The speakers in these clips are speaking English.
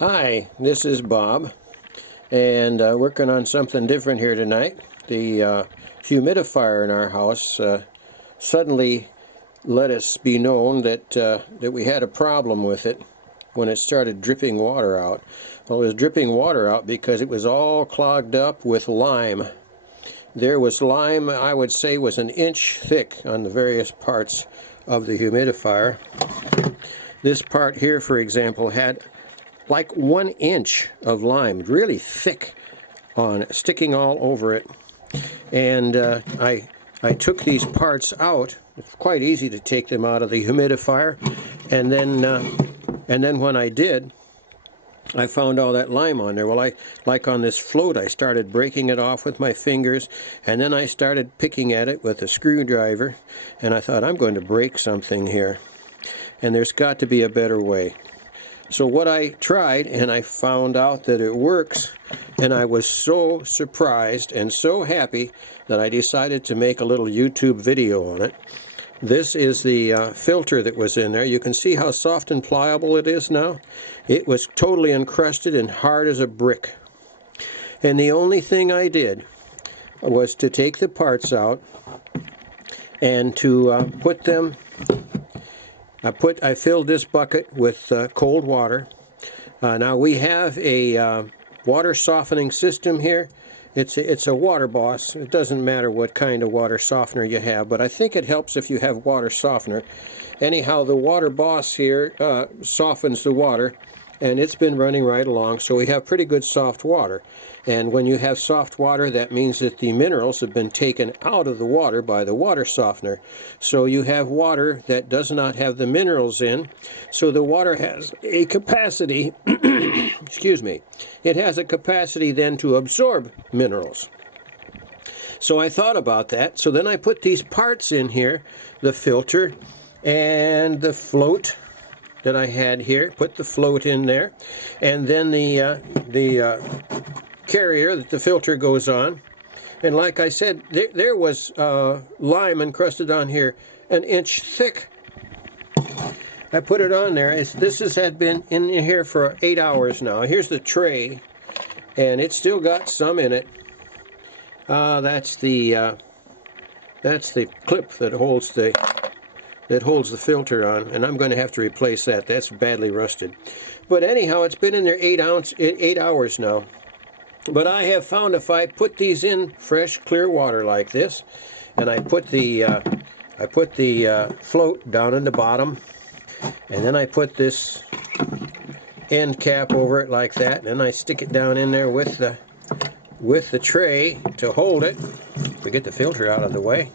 Hi, this is Bob, and working on something different here tonight. The humidifier in our house suddenly let us be known that we had a problem with it when it started dripping water out. Well, it was dripping water out because it was all clogged up with lime. There was lime, I would say, was an inch thick on the various parts of the humidifier. This part here, for example, had like 1 inch of lime, really thick, sticking all over it. And I took these parts out. It's quite easy to take them out of the humidifier, and then when I did, I found all that lime on there. Well, like on this float, I started breaking it off with my fingers, and then I started picking at it with a screwdriver, and I thought, I'm going to break something here, and there's got to be a better way. So what I tried, and I found out that it works, and I was so surprised and so happy that I decided to make a little YouTube video on it. This is the filter that was in there. You can see how soft and pliable it is now. It was totally encrusted and hard as a brick. And the only thing I did was to take the parts out and to put them. I filled this bucket with cold water. Now we have a water softening system here. It's a water boss. It doesn't matter what kind of water softener you have, but I think it helps if you have water softener. Anyhow, the water boss here softens the water, and it's been running right along, so we have pretty good soft water. And when you have soft water, that means that the minerals have been taken out of the water by the water softener. So you have water that does not have the minerals in, so the water has a capacity, excuse me, it has a capacity then to absorb minerals. So I thought about that, so then I put these parts in here, the filter and the float that I had here, put the float in there, and then the carrier that the filter goes on. And like I said, there was lime encrusted on here 1 inch thick. I put it on there. This had been in here for 8 hours now. Here's the tray, and it's still got some in it. That's the clip that holds the filter on, and I'm going to have to replace that. That's badly rusted. But anyhow, it's been in there 8 hours now. But I have found if I put these in fresh, clear water like this, and I put the float down in the bottom, and then I put this end cap over it like that, and then I stick it down in there with the tray to hold it. We get the filter out of the way.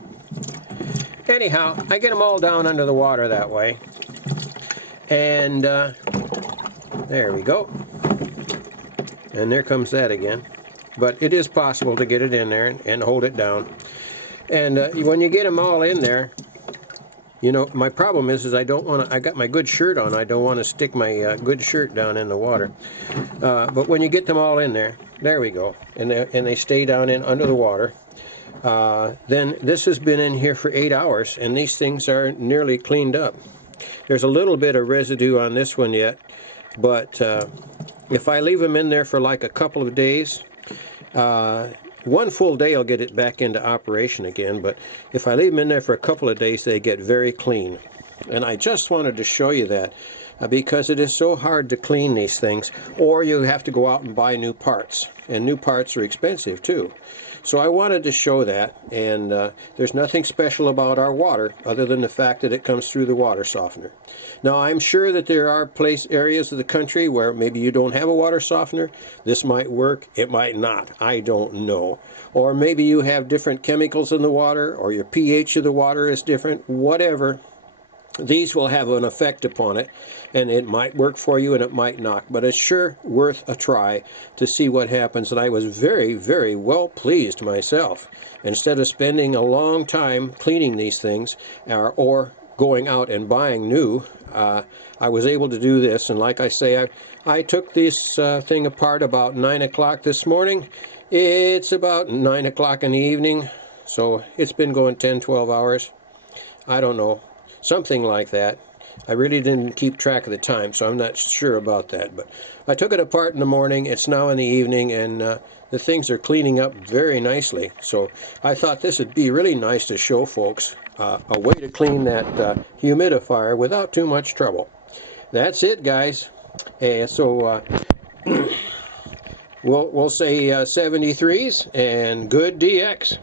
Anyhow, I get them all down under the water that way, and there we go. And there comes that again. But it is possible to get it in there and hold it down. And when you get them all in there, you know, my problem is I don't want to, I got my good shirt on, I don't want to stick my good shirt down in the water. But when you get them all in there, there we go, and they stay down in under the water. Then this has been in here for 8 hours, and these things are nearly cleaned up. There's a little bit of residue on this one yet, but if I leave them in there for like a couple of days, 1 full day I'll get it back into operation again, but if I leave them in there for a couple of days, they get very clean. And I just wanted to show you that because it is so hard to clean these things, or you have to go out and buy new parts, and new parts are expensive too. So I wanted to show that, and there's nothing special about our water other than the fact that it comes through the water softener. Now, I'm sure that there are areas of the country where maybe you don't have a water softener. This might work, it might not, I don't know. Or maybe you have different chemicals in the water, or your pH of the water is different, whatever. These will have an effect upon it, and it might work for you and it might not, but it's sure worth a try to see what happens. And I was very, very well pleased myself. Instead of spending a long time cleaning these things or going out and buying new, I was able to do this. And like I say, I took this thing apart about 9 o'clock this morning. It's about 9 o'clock in the evening, so it's been going 10, 12 hours. I don't know. Something like that. I really didn't keep track of the time, so I'm not sure about that. But I took it apart in the morning. It's now in the evening, and the things are cleaning up very nicely. So I thought this would be really nice to show folks a way to clean that humidifier without too much trouble. That's it, guys. And so we'll say 73s and good DX.